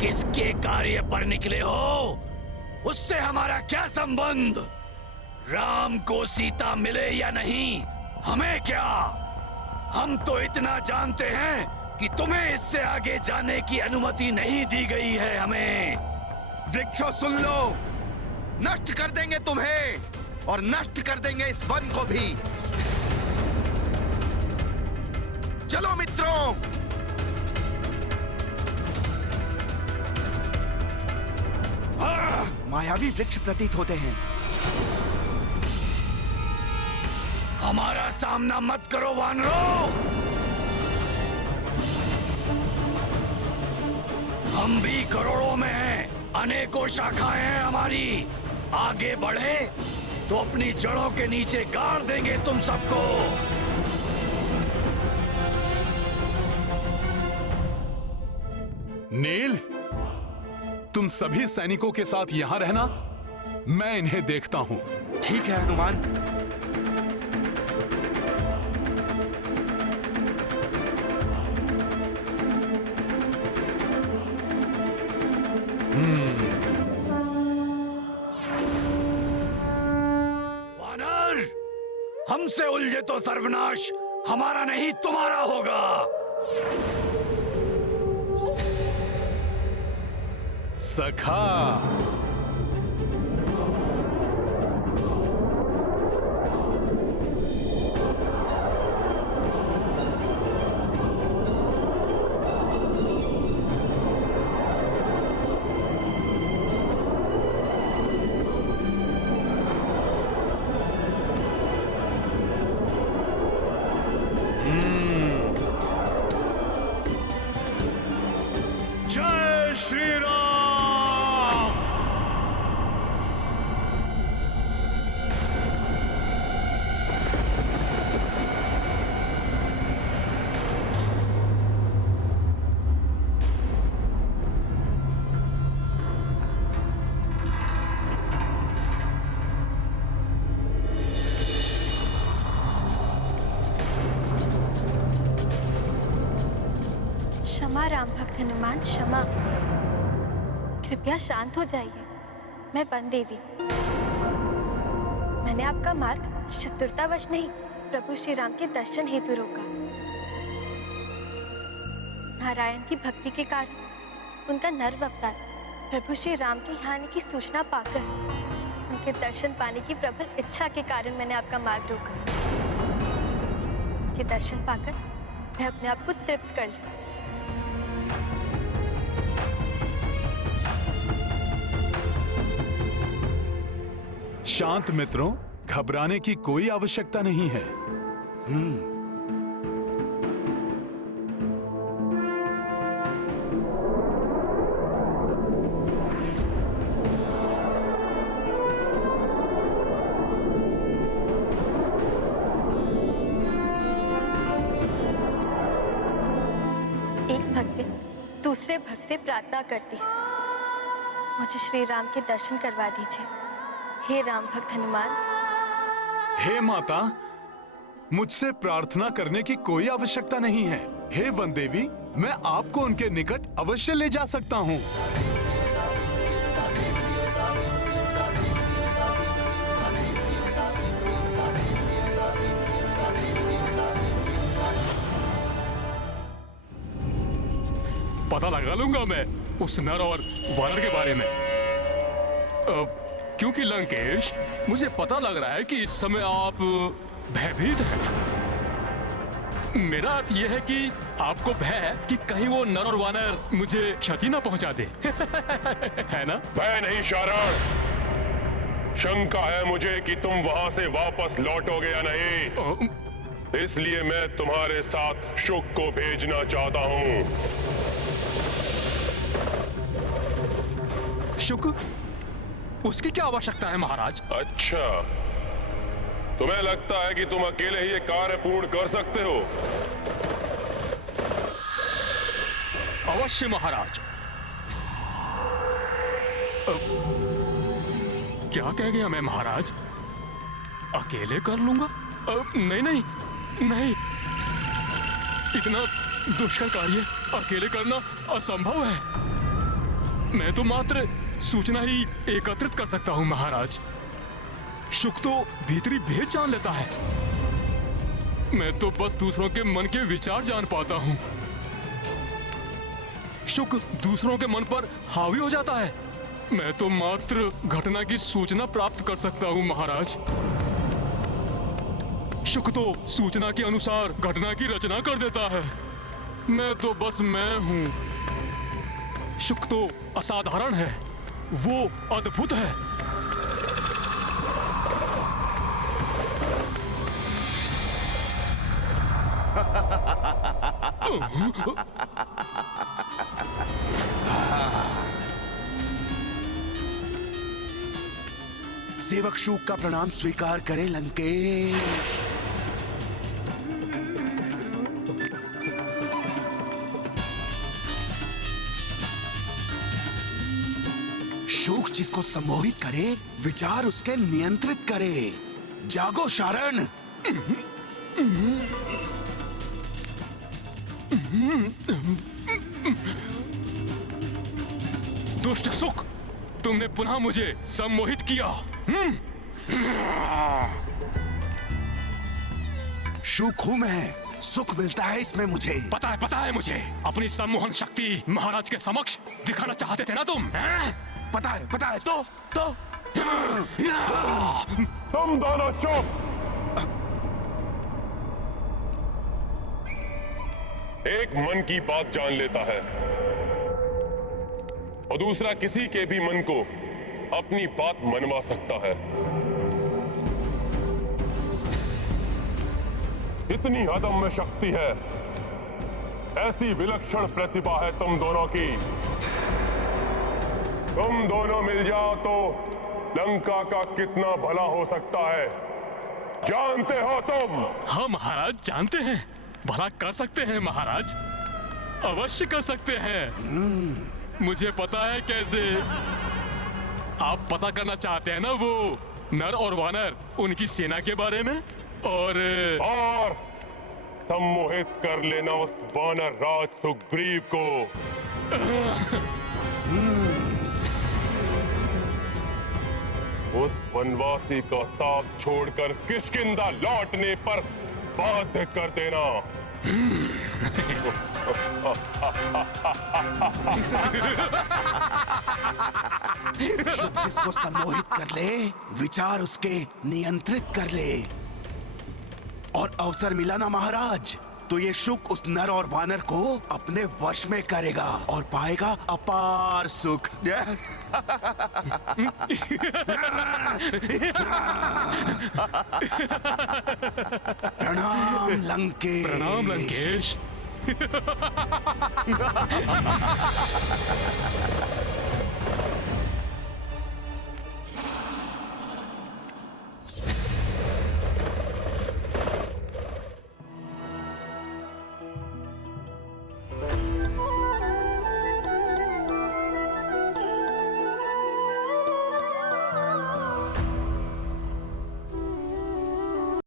किसके कार्य पर निकले हो उससे हमारा क्या संबंध? राम को सीता मिले या नहीं हमें क्या? हम तो इतना जानते हैं कि तुम्हें इससे आगे जाने की अनुमति नहीं दी गई है हमें। वृक्षों सुन लो, नष्ट कर देंगे तुम्हें और नष्ट कर देंगे इस वन को भी। चलो मित्रों, मायावी वृक्ष प्रतीत होते हैं। हमारा सामना मत करो वानरों, हम भी करोड़ों में हैं, अनेकों शाखाएं हैं हमारी। आगे बढ़े तो अपनी जड़ों के नीचे गाड़ देंगे तुम सबको। नील, तुम सभी सैनिकों के साथ यहां रहना, मैं इन्हें देखता हूं। ठीक है हनुमान। वानर, हमसे उलझे तो सर्वनाश हमारा नहीं तुम्हारा होगा। सखा, जय श्री राम। क्षमा राम भक्त हनुमान, क्षमा। कृपया शांत हो जाइए। मैं वन देवी हूँ। मैंने आपका मार्ग चतुरतावश नहीं, प्रभु श्री राम के दर्शन हेतु रोका। नारायण की भक्ति के कारण उनका नर्व अवतार प्रभु श्री राम के यहाँ आने की सूचना पाकर उनके दर्शन पाने की प्रबल इच्छा के कारण मैंने आपका मार्ग रोका। उनके दर्शन पाकर मैं अपने आप को तृप्त कर लूं। शांत मित्रों, घबराने की कोई आवश्यकता नहीं है। एक भक्त दूसरे भक्त से प्रार्थना करती है, मुझे श्री राम के दर्शन करवा दीजिए। हे राम भक्त हनुमान। हे माता, मुझसे प्रार्थना करने की कोई आवश्यकता नहीं है। हे वन देवी, मैं आपको उनके निकट अवश्य ले जा सकता हूँ। पता लगा लूंगा मैं उस नर और वानर के बारे में। क्योंकि लंकेश, मुझे पता लग रहा है कि इस समय आप भयभीत हैं। मेरा अर्थ यह है कि आपको भय है कि कहीं वो नर और वानर मुझे क्षति ना पहुंचा दे। है ना? भय नहीं शारण, शंका है मुझे कि तुम वहां से वापस लौटोगे या नहीं। इसलिए मैं तुम्हारे साथ शुक को भेजना चाहता हूं। शुक? उसकी क्या आवश्यकता है महाराज? अच्छा, तुम्हें लगता है कि तुम अकेले ही ये कार्य पूर्ण कर सकते हो? अवश्य महाराज। क्या कह गया मैं महाराज? अकेले कर लूंगा? नहीं नहीं नहीं, इतना दुष्कर कार्य अकेले करना असंभव है। मैं तो मात्र सूचना ही एकत्रित कर सकता हूँ महाराज। शुक तो भीतरी भेद जान लेता है। मैं तो बस दूसरों के मन के विचार जान पाता हूँ। शुक दूसरों के मन पर हावी हो जाता है। मैं तो मात्र घटना की सूचना प्राप्त कर सकता हूँ महाराज। शुक तो सूचना के अनुसार घटना की रचना कर देता है। मैं तो बस मैं हूँ। शुक तो असाधारण है, वो अद्भुत है। सेवक शुक का प्रणाम स्वीकार करें लंकेश। शुक जिसको सम्मोहित करे, विचार उसके नियंत्रित करे। जागो शारण। दुष्ट शुक, तुमने पुनः मुझे सम्मोहित किया। शुक हूं मैं, सुख मिलता है इसमें मुझे। पता है मुझे। अपनी सम्मोहन शक्ति महाराज के समक्ष दिखाना चाहते थे ना तुम? पता है तो तुम दोनों चुप। एक मन की बात जान लेता है और दूसरा किसी के भी मन को अपनी बात मनवा सकता है। इतनी अदम्य शक्ति है, ऐसी विलक्षण प्रतिभा है तुम दोनों की। तुम दोनों मिल जाओ तो लंका का कितना भला हो सकता है, जानते हो तुम? हाँ महाराज, जानते हैं। भला कर सकते हैं महाराज, अवश्य कर सकते हैं। मुझे पता है कैसे। आप पता करना चाहते हैं ना वो नर और वानर, उनकी सेना के बारे में, और सम्मोहित कर लेना उस वानर राज सुग्रीव को। उस वनवासी का साथ छोड़कर किष्किंधा लौटने पर बाध्य कर देना। शुक जिसको सम्मोहित कर ले, विचार उसके नियंत्रित कर ले, और अवसर मिला ना महाराज, तो ये शुक उस नर और वानर को अपने वश में करेगा और पाएगा अपार सुख। प्रणाम लंकेश। प्रणाम लंकेश।